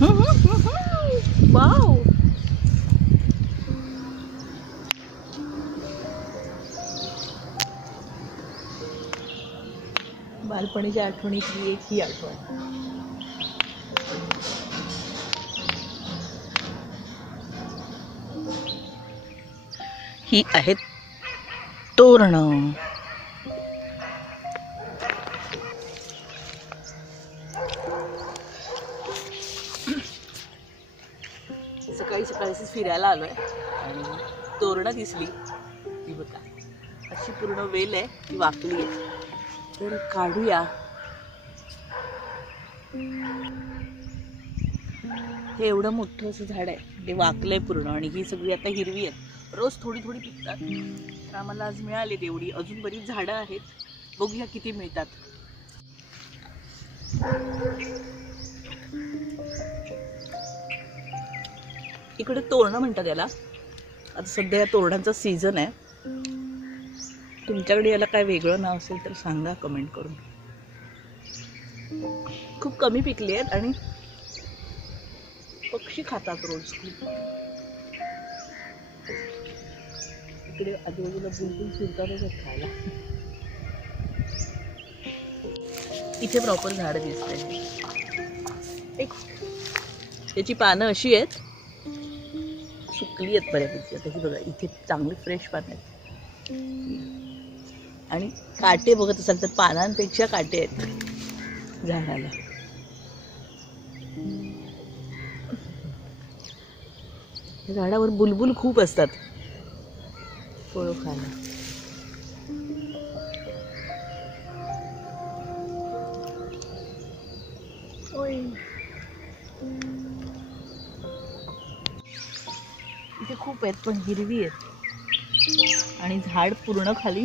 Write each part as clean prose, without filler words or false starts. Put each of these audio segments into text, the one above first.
Wow, बालपणीच्या आठवणीतली एक ही आठवण. ही आहेत तोरणं. सकाळी सकाळी फिरायला आलोय आणि तोरणं दिसली ती बघा, अशी पूर्ण वेल आहे, ती वाकली आहे, तर काढूया. हे एवढं मोठं असं झाड आहे, ते वाकलंय पूर्ण आणि ही सगळी आता हिरवी आहेत. रोज थोडी थोडी पिकतात, तर आम्हाला आज मिळाली तेवढी. अजून बरीच झाडं आहेत, बघूया किती मिळतात. इकडे तोरणं म्हणतात याला. आता सध्या या तोरणांचा सीझन आहे. तुमच्याकडे याला काय वेगळं नाव असेल तर सांगा कमेंट करून. खूप कमी पिकली आहेत आणि पक्षी खातात रोज खूप. इकडे आजूबाजूला बुलबुल फिरतातच खायला. इथे प्रॉपर झाड दिसतंय. एक त्याची पानं अशी आहेत, सुकली आहेत बऱ्यापैकी. आता ही बघा, इथे चांगली फ्रेश पानं आहेत आणि काटे बघत असाल तर पानांपेक्षा काटे आहेत झाडाला. झाडावर बुलबुल खूप असतात फळं खायला. इथे खूप आहेत पण हिरवी आहेत आणि झाड पूर्ण खाली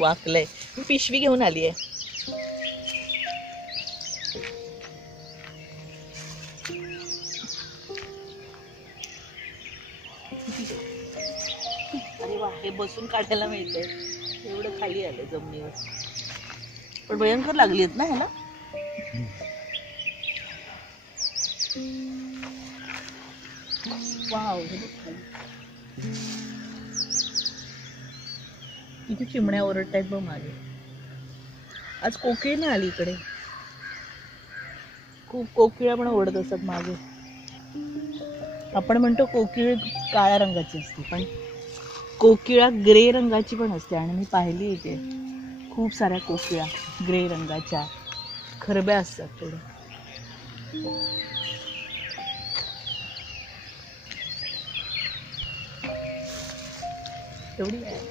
वाकलंय. मी पिशवी घेऊन आली आहे. अरे वा, हे बसून काढायला मिळतंय. एवढं खाली आलंय जमिनीवर, पण भयंकर लागली आहेत ना ह्याला. वाव, इथे चिमण्या ओरडतायत बघ मागे. आज कोकिळ नाही आली इकडे. खूप कोकिळा पण ओरडत असतात मागे. आपण म्हणतो कोकिळ काळ्या रंगाची असते, पण कोकिळा ग्रे रंगाची पण असते. आणि मी पाहिली इथे खूप साऱ्या कोकिळा ग्रे रंगाच्या, खरब्या असतात थोड्या. एवढी आहे.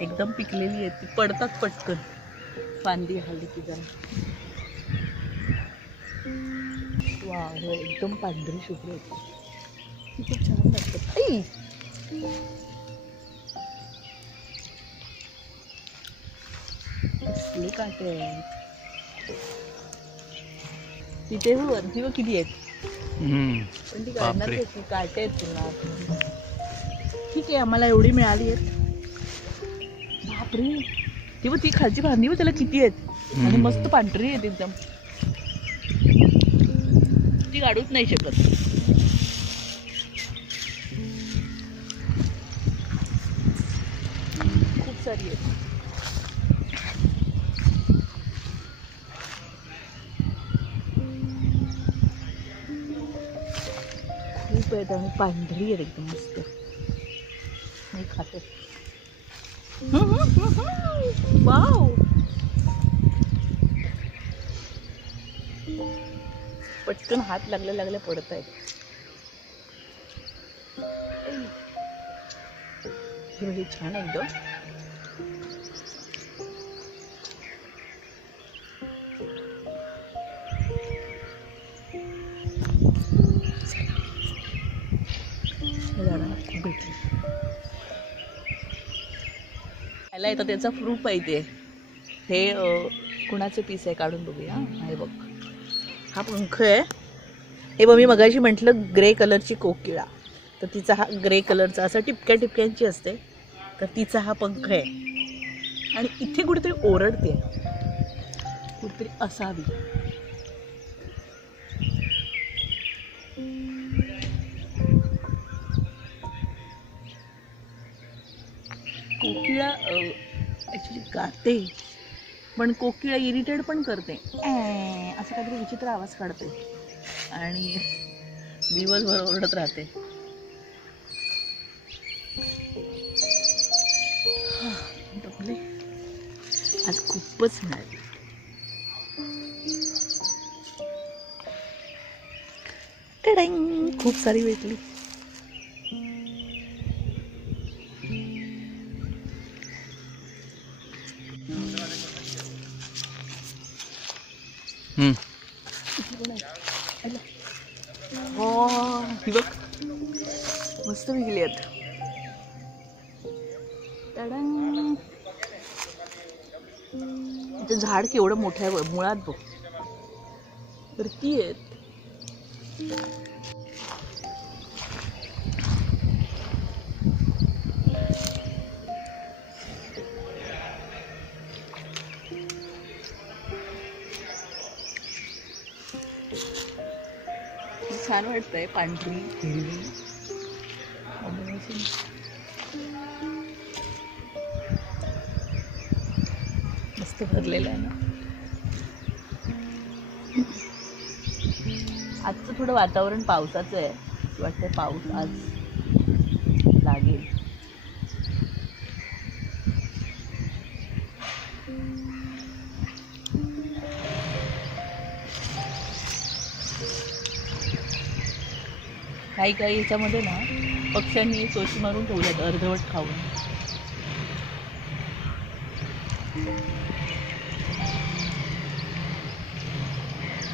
एकदम पिकलेली आहे ती, पडतात पटकन फांदी हल्ली की जरा. वा, एकदम पांढरी शुभ्र होती, खूप छान लागतात. कसले काटे आहेत तिथे. वरती व किती आहेत, पण ती काढणार कशी. काटे आहेत पुन्हा. ठीक आहे, आम्हाला एवढी मिळाली आहेत. बापरे, ती ती खालची फांदी व त्याला किती आहेत आणि मस्त पांढरी आहेत एकदम. ती काढूच नाही शकत. खूप सारी आहेत. खूप आहेत आणि पांढरी आहेत एकदम मस्त. मी खाते. वाव, पटकन हात लागल्या लागल्या पडत आहेत. हे छान एकदम. भेटली याला येतं त्याचा प्रूफ आहे ते. हे कुणाचे पीस आहे काढून बघूया. हे बघ हा पंख आहे. हे बघ मी मगाशी म्हटलं ग्रे कलरची कोकिळा, तर तिचा हा ग्रे कलरचा असा टिपक्या टिपक्यांची असते, तर तिचा हा पंख आहे. आणि इथे कुठेतरी ओरडते, कुठेतरी असावी. कोकिळा ॲक्च्युली गाते, पण कोकिळा इरिटेट पण करते. असं काहीतरी विचित्र आवाज काढते आणि दिवसभर ओरडत राहते. आज खूपच मिळाली. खूप सारी भेटली. ही बघ मस्त विकली आहेत. ते झाड केवढं मोठं आहे, मुळात बघ वरती आहेत. छान वाटतंय, पांढरी हिरवी मस्त भरलेलं आहे ना. आजचं थोडं वातावरण पावसाचं आहे, वाटतंय पाऊस आज लागेल. काही काही याच्यामध्ये ना पक्ष्यांनी चोची मारून ठेवल्यात अर्धवट खाऊन.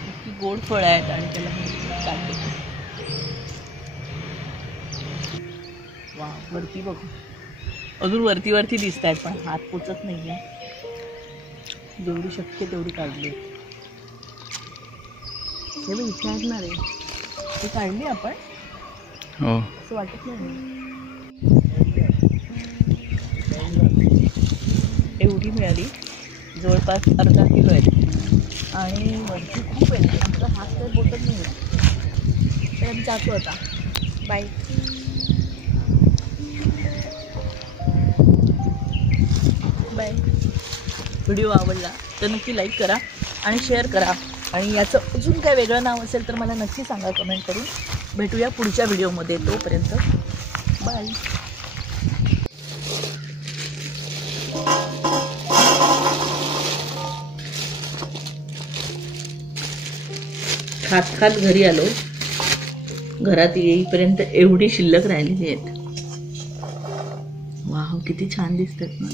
इतकी गोड फळं आहेत आणि त्याला काढते. वा वरती बघ, अजून वरती वरती दिसत आहेत, पण हात पोचत नाही आहे. जेवढी शक्य तेवढी काढली. हे बघ इथे आहेत ना रे, ते काढली आपण. हो असं वाटत नाही. एवढी मिळाली, जवळपास अर्धा किलो आहेत आणि वरती खूप आहे. आमचा हात काही बोटत नाही. तर आम्ही जातो आता. बाय. बाय. व्हिडिओ आवडला तर नक्की लाईक करा आणि शेअर करा. आणि याचं अजून काय वेगळं नाव असेल तर मला नक्की सांगा कमेंट करून. भेटूया पुढच्या व्हिडिओमध्ये. तोपर्यंत बाय. खात खात घरी आलो. घरात येईपर्यंत एवढी शिल्लक राहिलेली आहेत. वाव किती छान दिसतात ना.